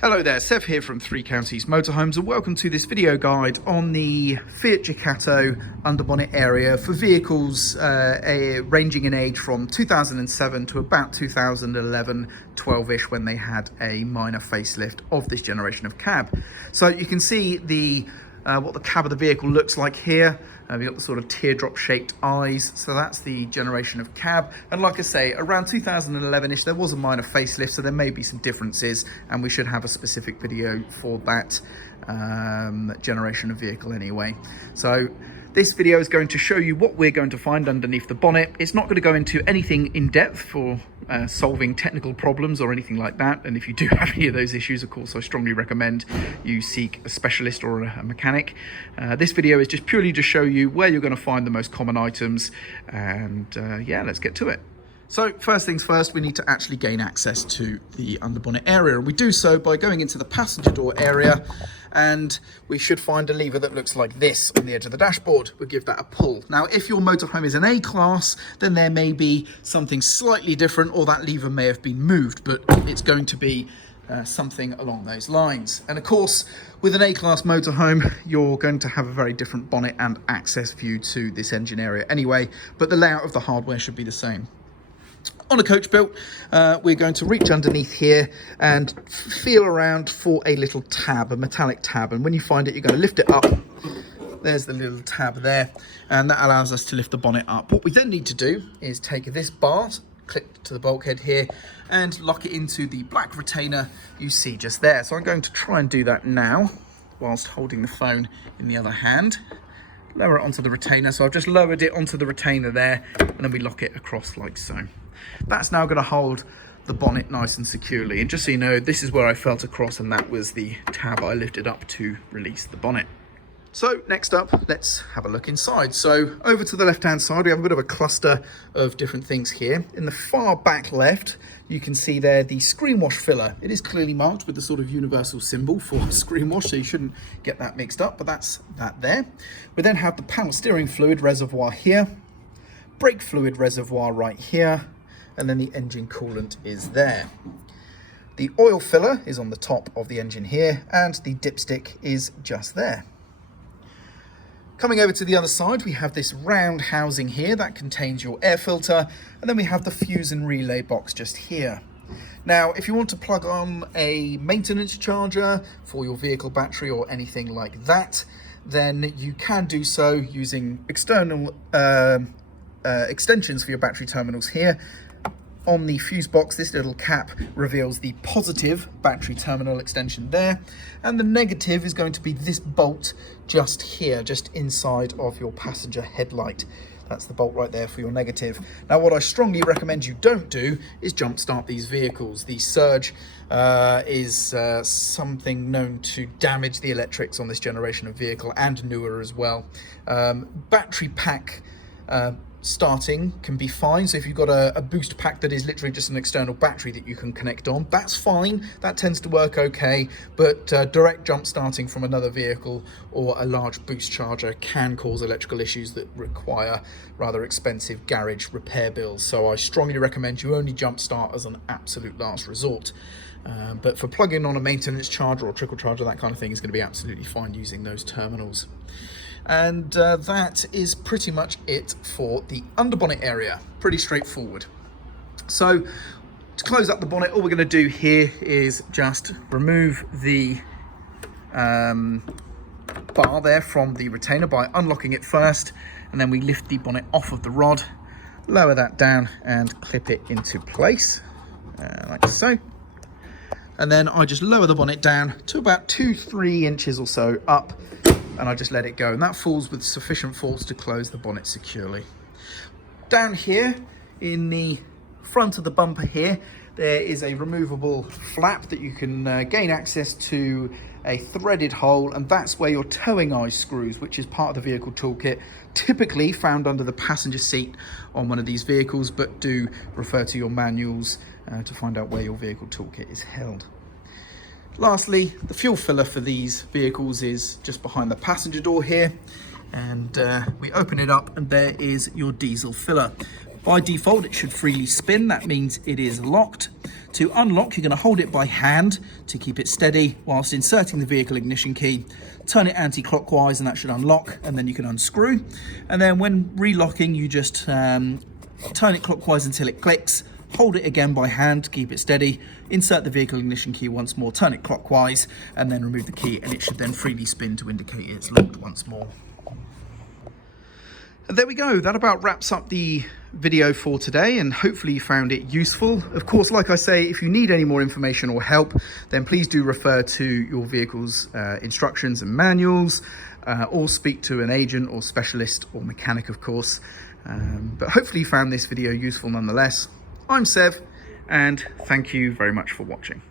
Hello there, Sev here from Three Counties Motorhomes, and welcome to this video guide on the Fiat Ducato underbonnet area for vehicles ranging in age from 2007 to about 2011, 12-ish, when they had a minor facelift of this generation of cab. So you can see the what the cab of the vehicle looks like here. We've got the sort of teardrop shaped eyes, so that's the generation of cab. And like I say, around 2011-ish there was a minor facelift, so there may be some differences, and we should have a specific video for that generation of vehicle anyway. So this video is going to show you what we're going to find underneath the bonnet. It's not going to go into anything in depth for solving technical problems or anything like that. And if you do have any of those issues, of course, I strongly recommend you seek a specialist or a mechanic. This video is just purely to show you where you're going to find the most common items. And yeah, let's get to it. So first things first, we need to actually gain access to the underbonnet area. And we do so by going into the passenger door area, and we should find a lever that looks like this on the edge of the dashboard. We'll give that a pull. Now, if your motorhome is an A-class, then there may be something slightly different, or that lever may have been moved, but it's going to be something along those lines. And of course, with an A-class motorhome, you're going to have a very different bonnet and access view to this engine area anyway, but the layout of the hardware should be the same. On a coach built, we're going to reach underneath here and feel around for a little tab, a metallic tab. And when you find it, you're going to lift it up. There's the little tab there, and that allows us to lift the bonnet up. What we then need to do is take this bar, clip to the bulkhead here, and lock it into the black retainer you see just there. So I'm going to try and do that now, whilst holding the phone in the other hand. Lower it onto the retainer. So I've just lowered it onto the retainer there, and then we lock it across like so. That's now going to hold the bonnet nice and securely. And just so you know, this is where I felt across, and that was the tab I lifted up to release the bonnet. So next up, let's have a look inside. So over to the left-hand side, we have a bit of a cluster of different things here. In the far back left, you can see there the screen wash filler. It is clearly marked with the sort of universal symbol for screen wash, so you shouldn't get that mixed up, but that's that there. We then have the power steering fluid reservoir here, brake fluid reservoir right here, and then the engine coolant is there. The oil filler is on the top of the engine here, and the dipstick is just there. Coming over to the other side, we have this round housing here that contains your air filter, and then we have the fuse and relay box just here. Now, if you want to plug on a maintenance charger for your vehicle battery or anything like that, then you can do so using external extensions for your battery terminals here. On the fuse box, this little cap reveals the positive battery terminal extension there, and the negative is going to be this bolt just here, just inside of your passenger headlight. That's the bolt right there for your negative. Now, what I strongly recommend you don't do is jump start these vehicles. The surge is something known to damage the electrics on this generation of vehicle, and newer as well. Battery pack starting can be fine. So if you've got a boost pack that is literally just an external battery that you can connect on, that's fine. That tends to work okay. But direct jump starting from another vehicle or a large boost charger can cause electrical issues that require rather expensive garage repair bills. So I strongly recommend you only jump start as an absolute last resort. But for plugging on a maintenance charger or trickle charger, that kind of thing is going to be absolutely fine using those terminals. And that is pretty much it for the underbonnet area. Pretty straightforward. So to close up the bonnet, all we're going to do here is just remove the bar there from the retainer by unlocking it first, and then we lift the bonnet off of the rod, lower that down and clip it into place like so. And then I just lower the bonnet down to about 2-3 inches or so up, and I just let it go, and that falls with sufficient force to close the bonnet securely. Down here in the front of the bumper here, there is a removable flap that you can gain access to a threaded hole, and that's where your towing eye screws, which is part of the vehicle toolkit, typically found under the passenger seat on one of these vehicles, but do refer to your manuals to find out where your vehicle toolkit is held. Lastly, the fuel filler for these vehicles is just behind the passenger door here, and we open it up and there is your diesel filler. By default, it should freely spin. That means it is locked. To unlock, you're going to hold it by hand to keep it steady whilst inserting the vehicle ignition key. Turn it anti-clockwise and that should unlock, and then you can unscrew. And then when relocking, you just turn it clockwise until it clicks. Hold it again by hand to keep it steady, insert the vehicle ignition key once more, turn it clockwise, and then remove the key, and it should then freely spin to indicate it's locked once more. And there we go, that about wraps up the video for today, and hopefully you found it useful. Of course, like I say, if you need any more information or help, then please do refer to your vehicle's instructions and manuals, or speak to an agent or specialist or mechanic, of course. But hopefully you found this video useful nonetheless. I'm Sev, and thank you very much for watching.